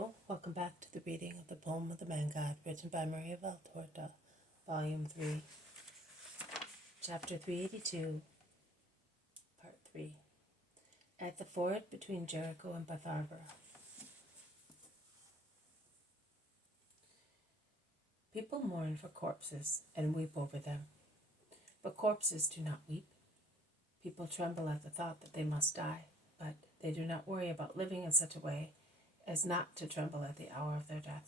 Welcome back to the reading of the poem of the Man God, written by Maria Valtorta, Volume 3, Chapter 382, Part 3. At the ford between Jericho and Bethabara. People mourn for corpses and weep over them, but corpses do not weep. People tremble at the thought that they must die, but they do not worry about living in such a way as not to tremble at the hour of their death.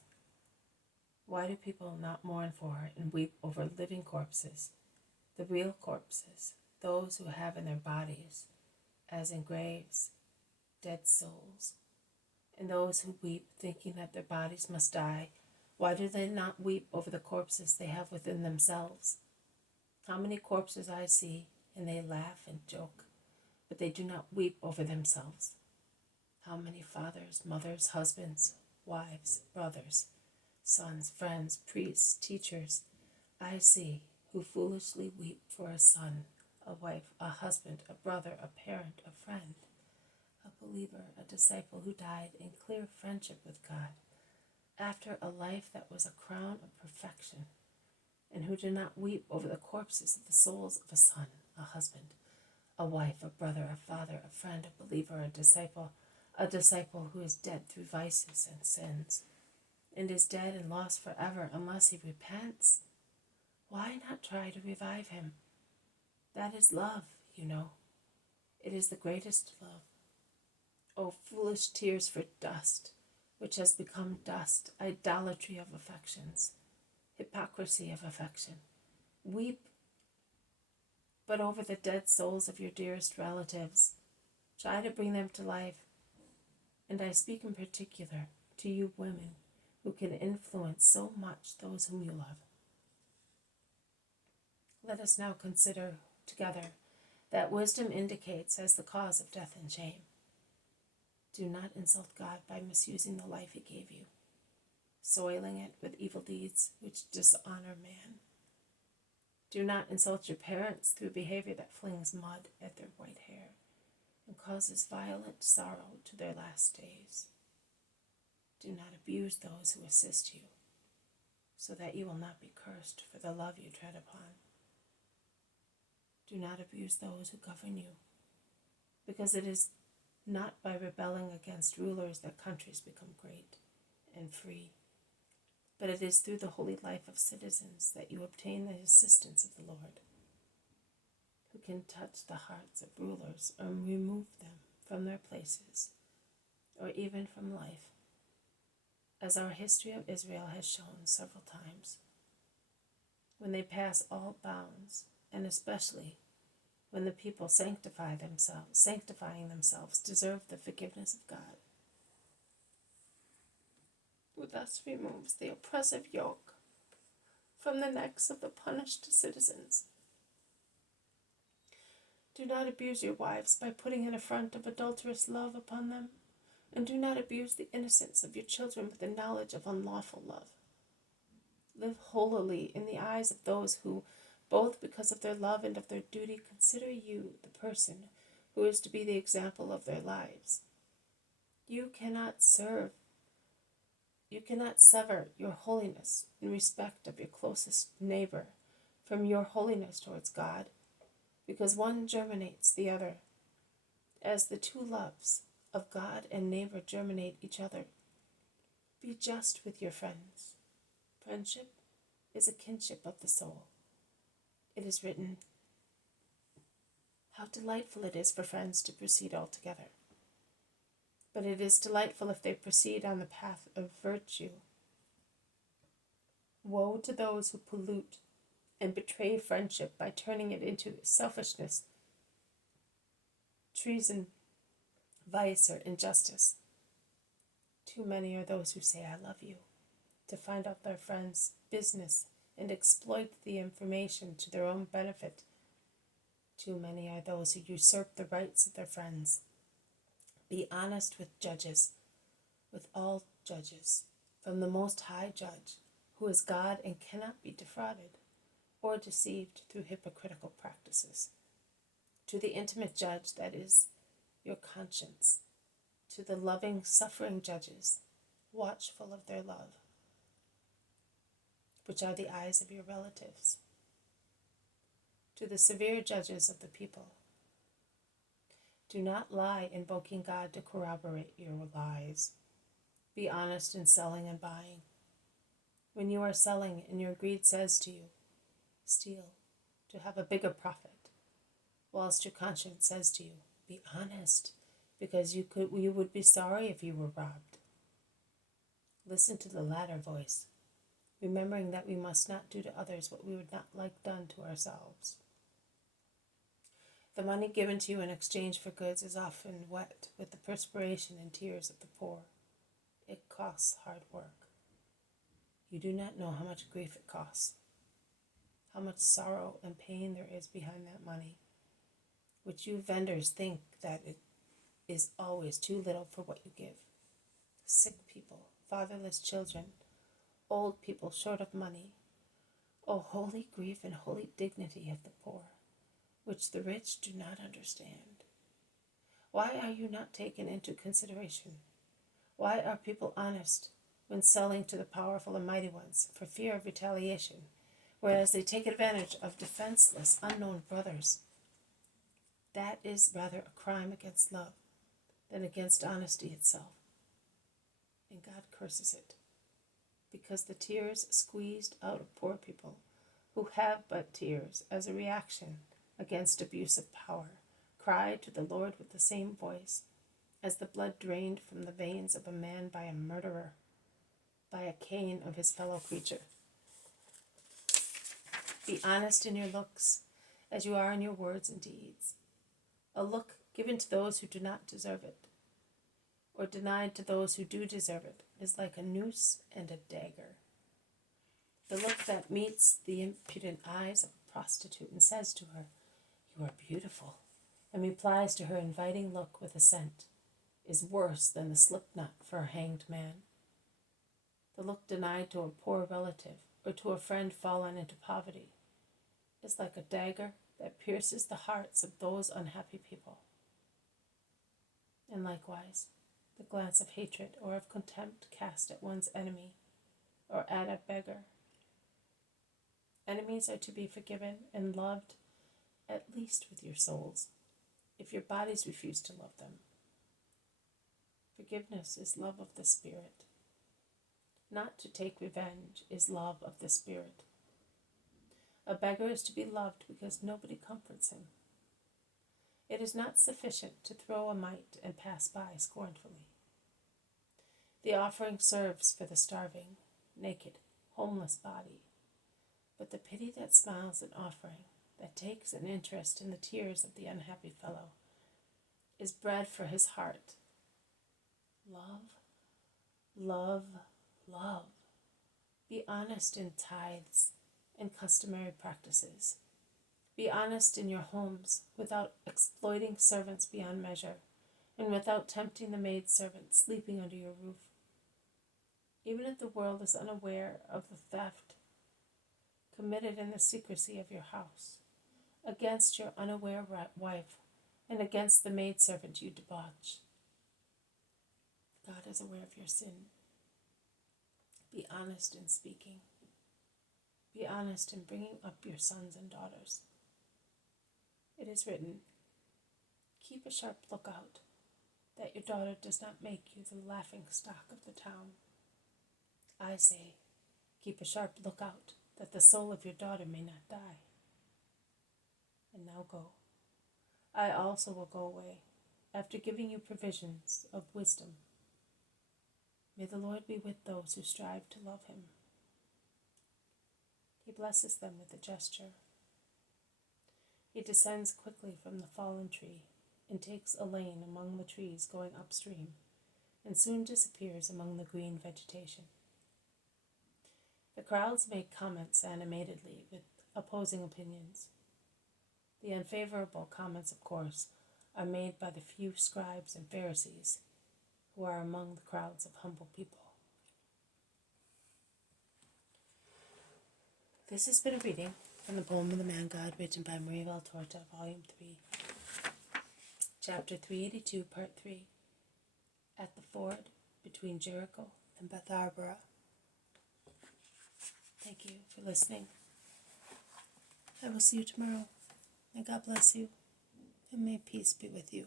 Why do people not mourn for and weep over living corpses, the real corpses, those who have in their bodies, as in graves, dead souls? And those who weep, thinking that their bodies must die, why do they not weep over the corpses they have within themselves? How many corpses I see, and they laugh and joke, but they do not weep over themselves. How many fathers, mothers, husbands, wives, brothers, sons, friends, priests, teachers, I see, who foolishly weep for a son, a wife, a husband, a brother, a parent, a friend, a believer, a disciple who died in clear friendship with God, after a life that was a crown of perfection, and who do not weep over the corpses of the souls of a son, a husband, a wife, a brother, a father, a friend, a believer, a disciple who is dead through vices and sins, and is dead and lost forever unless he repents. Why not try to revive him? That is love, you know. It is the greatest love. Oh, foolish tears for dust, which has become dust, idolatry of affections, hypocrisy of affection. Weep, but over the dead souls of your dearest relatives. Try to bring them to life. And I speak in particular to you women who can influence so much those whom you love. Let us now consider together that wisdom indicates as the cause of death and shame. Do not insult God by misusing the life he gave you, soiling it with evil deeds which dishonor man. Do not insult your parents through behavior that flings mud at their white hair and causes violent sorrow to their last days. Do not abuse those who assist you, so that you will not be cursed for the love you tread upon. Do not abuse those who govern you, because it is not by rebelling against rulers that countries become great and free, but it is through the holy life of citizens that you obtain the assistance of the Lord, who can touch the hearts of rulers or remove them from their places, or even from life, as our history of Israel has shown several times, when they pass all bounds, and especially when the people sanctifying themselves deserve the forgiveness of God, who thus removes the oppressive yoke from the necks of the punished citizens. Do not abuse your wives by putting an affront of adulterous love upon them, and do not abuse the innocence of your children with the knowledge of unlawful love. Live holily in the eyes of those who, both because of their love and of their duty, consider you the person who is to be the example of their lives. You cannot sever your holiness in respect of your closest neighbor from your holiness towards God, because one germinates the other, as the two loves of God and neighbor germinate each other. Be just with your friends. Friendship is a kinship of the soul. It is written, how delightful it is for friends to proceed all together. But it is delightful if they proceed on the path of virtue. Woe to those who pollute and betray friendship by turning it into selfishness, treason, vice, or injustice. Too many are those who say, I love you, to find out their friends' business and exploit the information to their own benefit. Too many are those who usurp the rights of their friends. Be honest with judges, with all judges, from the Most High Judge, who is God and cannot be defrauded or deceived through hypocritical practices. To the intimate judge, that is, your conscience. To the loving, suffering judges, watchful of their love, which are the eyes of your relatives. To the severe judges of the people, do not lie invoking God to corroborate your lies. Be honest in selling and buying. When you are selling and your greed says to you, steal, to have a bigger profit, whilst your conscience says to you, be honest, because you would be sorry if you were robbed. Listen to the latter voice, remembering that we must not do to others what we would not like done to ourselves. The money given to you in exchange for goods is often wet with the perspiration and tears of the poor. It costs hard work. You do not know how much grief it costs, how much sorrow and pain there is behind that money, which you vendors think that it is always too little for what you give. Sick people, fatherless children, old people short of money. O holy grief and holy dignity of the poor, which the rich do not understand. Why are you not taken into consideration? Why are people honest when selling to the powerful and mighty ones for fear of retaliation, whereas they take advantage of defenseless, unknown brothers? That is rather a crime against love than against honesty itself. And God curses it, because the tears squeezed out of poor people who have but tears as a reaction against abuse of power, cry to the Lord with the same voice as the blood drained from the veins of a man by a murderer, by a Cain of his fellow creature. Be honest in your looks as you are in your words and deeds. A look given to those who do not deserve it, or denied to those who do deserve it, is like a noose and a dagger. The look that meets the impudent eyes of a prostitute and says to her, "You are beautiful," and replies to her inviting look with assent, is worse than the slip knot for a hanged man. The look denied to a poor relative or to a friend fallen into poverty is like a dagger that pierces the hearts of those unhappy people. And likewise, the glance of hatred or of contempt cast at one's enemy or at a beggar. Enemies are to be forgiven and loved at least with your souls, if your bodies refuse to love them. Forgiveness is love of the Spirit. Not to take revenge is love of the Spirit. A beggar is to be loved because nobody comforts him. It is not sufficient to throw a mite and pass by scornfully. The offering serves for the starving, naked, homeless body, but the pity that smiles an offering, that takes an interest in the tears of the unhappy fellow, is bread for his heart. Love, love, love. Be honest in tithes and customary practices. Be honest in your homes without exploiting servants beyond measure and without tempting the maidservant sleeping under your roof. Even if the world is unaware of the theft committed in the secrecy of your house, against your unaware wife, and against the maidservant you debauch, God is aware of your sin. Be honest in speaking. Be honest in bringing up your sons and daughters. It is written, "Keep a sharp lookout, that your daughter does not make you the laughing stock of the town." I say, keep a sharp lookout, that the soul of your daughter may not die. And now go. I also will go away, after giving you provisions of wisdom. May the Lord be with those who strive to love him. He blesses them with a gesture. He descends quickly from the fallen tree and takes a lane among the trees going upstream, and soon disappears among the green vegetation. The crowds make comments animatedly with opposing opinions. The unfavorable comments, of course, are made by the few scribes and Pharisees who are among the crowds of humble people. This has been a reading from the poem of the Man God, written by Maria Valtorta, Volume 3, Chapter 382, Part 3, At the Ford between Jericho and Bethabara. Thank you for listening. I will see you tomorrow. May God bless you, and may peace be with you.